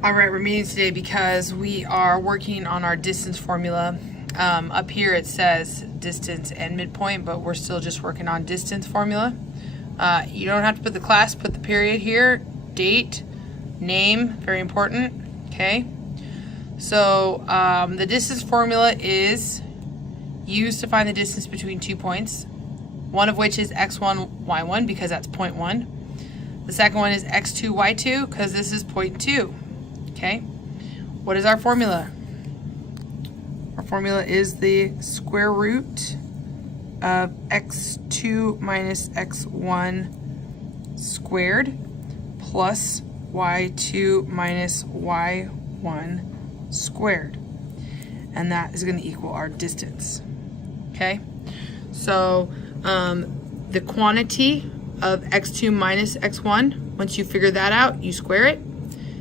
All right, we're meeting today because we are working on our distance formula. Up here it says distance and midpoint, but we're still just working on distance formula. You don't have to put the class, put the period here, date, name, very important, okay? So the distance formula is used to find the distance between 2 points, one of which is x1, y1 because that's point 1. The second one is x2, y2 because this is point 2. Okay, what is our formula? Our formula is the square root of x2 minus x1 squared plus y2 minus y1 squared. And that is going to equal our distance. Okay, so the quantity of x2 minus x1, once you figure that out, you square it.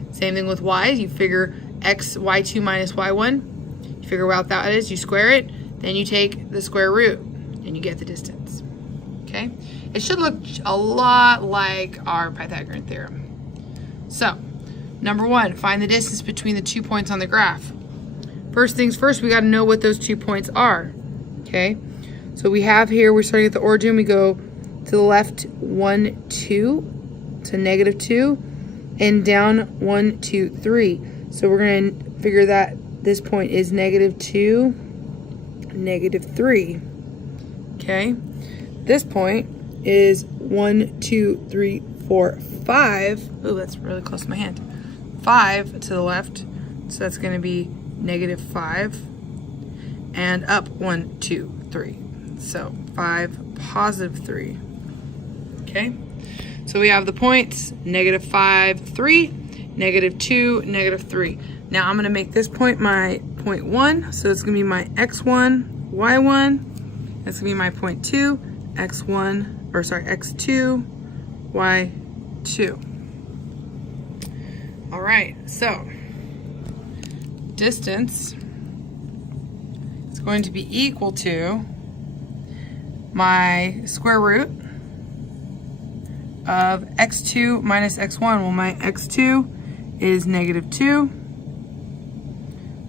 Same thing with y, you figure y2 minus y1, you figure out what that is, you square it, then you take the square root and you get the distance. Okay, it should look a lot like our Pythagorean theorem. So, number one, find the distance between the 2 points on the graph. First things first, we got to know what those 2 points are. Okay, so we have here, we're starting at the origin, we go to the left 1, 2, to negative 2, and down 1, 2, 3. So we're going to figure that this point is negative 2, negative 3. Okay, this point is 1, 2, 3, 4, 5. Oh, that's really close to my hand. 5 to the left, so that's going to be negative 5, and up 1, 2, 3. So 5, positive 3. Okay, so we have the points negative 5, 3, negative 2, negative 3. Now I'm going to make this point my point 1, so it's going to be my x1, y1. That's going to be my point 2, x1, or sorry, x2, y2. All right, so distance is going to be equal to my square root of x2 minus x1. Well, my x2 is negative 2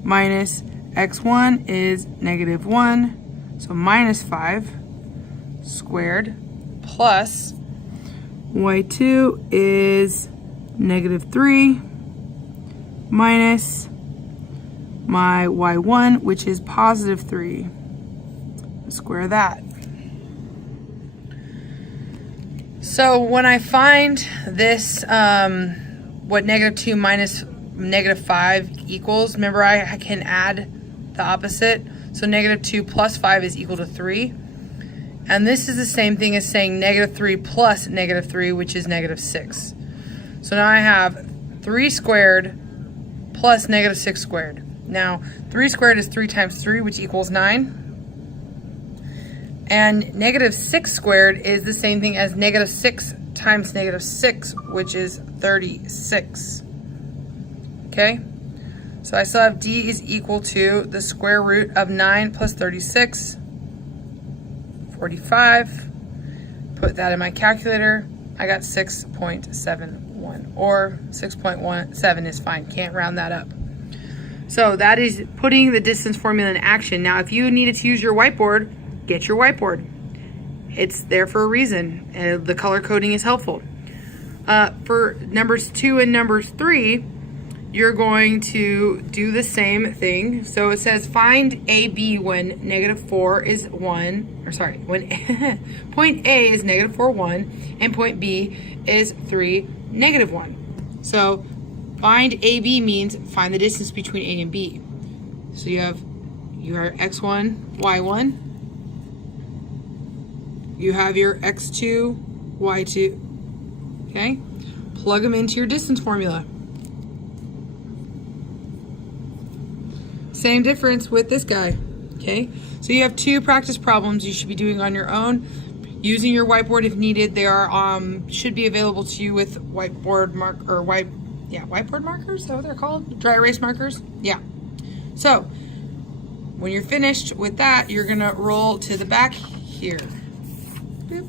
minus x1 is negative 1, so minus 5 squared, plus y2 is negative 3 minus my y1, which is positive 3. Square that. So when I find this, what negative 2 minus negative 5 equals, remember I can add the opposite. So negative 2 plus 5 is equal to 3. And this is the same thing as saying negative 3 plus negative 3, which is negative 6. So now I have 3 squared plus negative 6 squared. Now 3 squared is 3 times 3, which equals 9. And negative 6 squared is the same thing as negative 6 times negative 6, which is 36. Okay? So I still have D is equal to the square root of 9 plus 36, 45. Put that in my calculator. I got 6.71, or 6.17 is fine. Can't round that up. So that is putting the distance formula in action. Now, if you needed to use your whiteboard, get your whiteboard. It's there for a reason. The color coding is helpful. For numbers 2 and numbers 3, you're going to do the same thing. So it says find AB when negative 4 is 1, or sorry, when point A is negative 4, 1, and point B is 3, negative 1. So find AB means find the distance between A and B. So you have your x1, y1. You have your x2, y2. Okay? Plug them into your distance formula. Same difference with this guy. Okay? So you have 2 practice problems you should be doing on your own. Using your whiteboard if needed. They are should be available to you with whiteboard whiteboard markers, is that what they're called? Dry erase markers? Yeah. So when you're finished with that, you're gonna roll to the back here. Boop.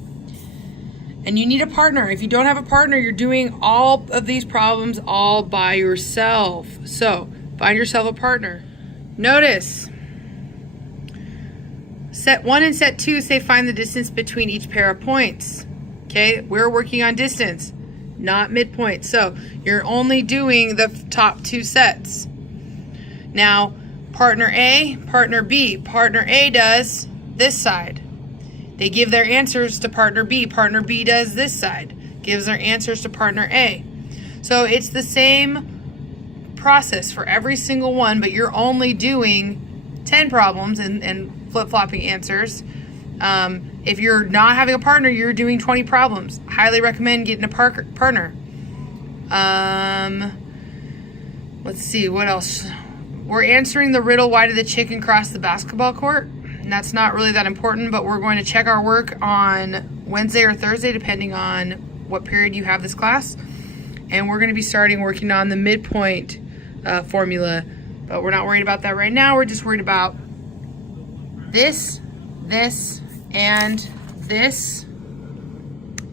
And you need a partner. If you don't have a partner, you're doing all of these problems all by yourself. So find yourself a partner. Notice, set 1 and set 2 say find the distance between each pair of points. Okay, we're working on distance, not midpoint. So you're only doing the top 2 sets. Now, partner A, partner B. Partner A does this side. They give their answers to partner B. Partner B does this side, gives their answers to partner A. So it's the same process for every single one, but you're only doing 10 problems and flip-flopping answers. If you're not having a partner, you're doing 20 problems. Highly recommend getting a partner. Let's see, what else? We're answering the riddle, why did the chicken cross the basketball court? And that's not really that important, but we're going to check our work on Wednesday or Thursday, depending on what period you have this class. And we're going to be starting working on the midpoint formula, but we're not worried about that right now. We're just worried about this, and this.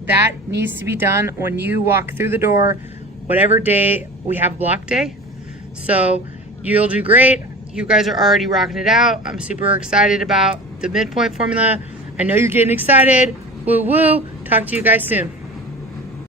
That needs to be done when you walk through the door, whatever day we have block day. So you'll do great. You guys are already rocking it out. I'm super excited about the midpoint formula. I know you're getting excited. Woo woo. Talk to you guys soon.